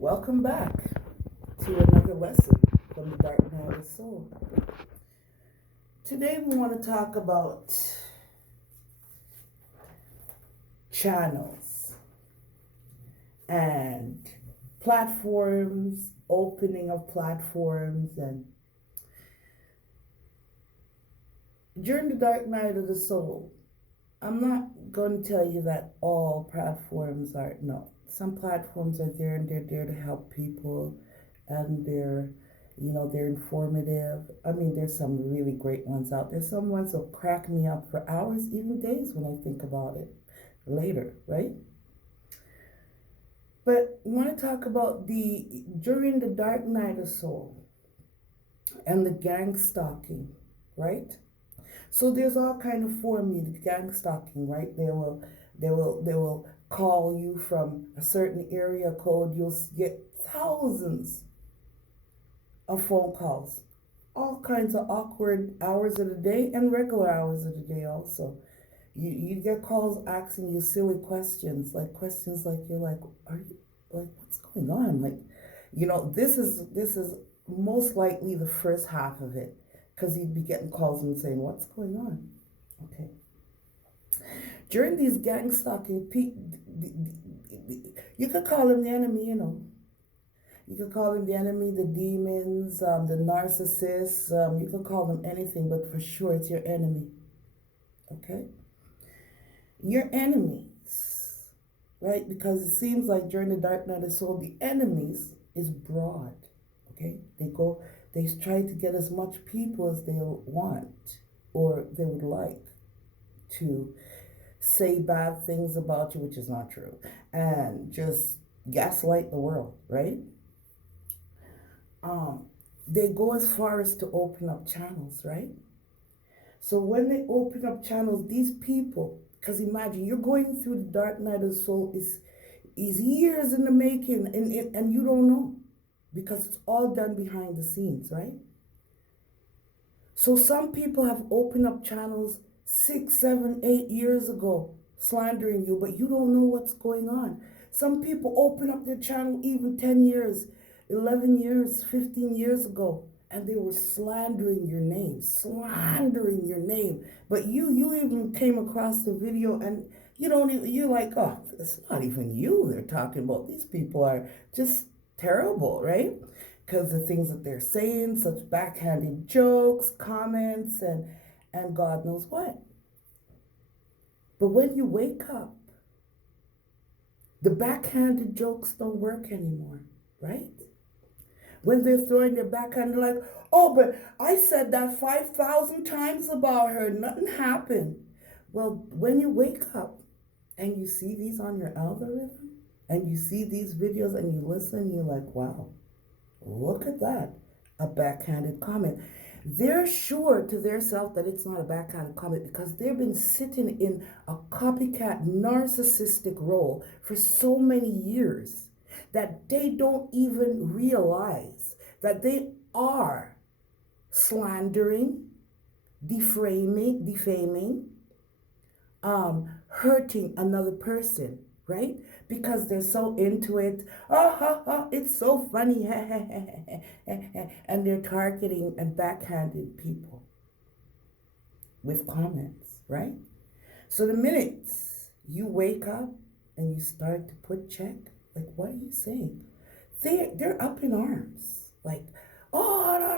Welcome back to another lesson from the Dark Night of the Soul. Today we want to talk about channels and platforms, opening of platforms, and during the Dark Night of the Soul, I'm not going to tell you that all platforms are, no. Some platforms are there and they're there to help people and they're informative. I mean, there's some really great ones out there. Some ones will crack me up for hours, even days when I think about it later, right? But I want to talk about during the Dark Night of Soul and the gang stalking, right? So there's all kind of form of gang stalking, right? They will call you from a certain area code. You'll get thousands of phone calls, all kinds of awkward hours of the day and regular hours of the day also. You get calls asking you silly questions, like questions like you're like, are you like what's going on? Like, this is most likely the first half of it, because you'd be getting calls and saying, what's going on? Okay. During these gang stalking, you could call them the enemy. You could call them the enemy, the demons, the narcissists. You could call them anything, but for sure it's your enemy. Okay? Your enemies, right? Because it seems like during the Dark Night of the Soul, the enemies is broad. Okay? They try to get as much people as they want or they would like to say bad things about you, which is not true, and just gaslight the world, right? Um, they go as far as to open up channels, right? So when they open up channels, these people, because imagine you're going through the Dark Night of the Soul is years in the making, and you don't know because it's all done behind the scenes, right? So some people have opened up channels 6, 7, 8 years ago, slandering you, but you don't know what's going on. Some people open up their channel even 10 years, 11 years, 15 years ago, and they were slandering your name. But you even came across the video and you don't even, you're like, oh, it's not even you they're talking about. These people are just terrible, right? Because the things that they're saying, such backhanded jokes, comments, and God knows what. But when you wake up, the backhanded jokes don't work anymore, right? When they're throwing their backhand, they're like, oh, but I said that 5,000 times about her, nothing happened. Well, when you wake up and you see these on your algorithm and you see these videos and you listen, you're like, wow, look at that, a backhanded comment. They're sure to their self that it's not a backhanded comment because they've been sitting in a copycat narcissistic role for so many years that they don't even realize that they are slandering, defaming, hurting another person, right? Because they're so into it. Oh, ha, ha, it's so funny. And they're targeting and backhanding people with comments, right? So the minute you wake up and you start to put check, like, what are you saying? They're up in arms. Like, oh, no,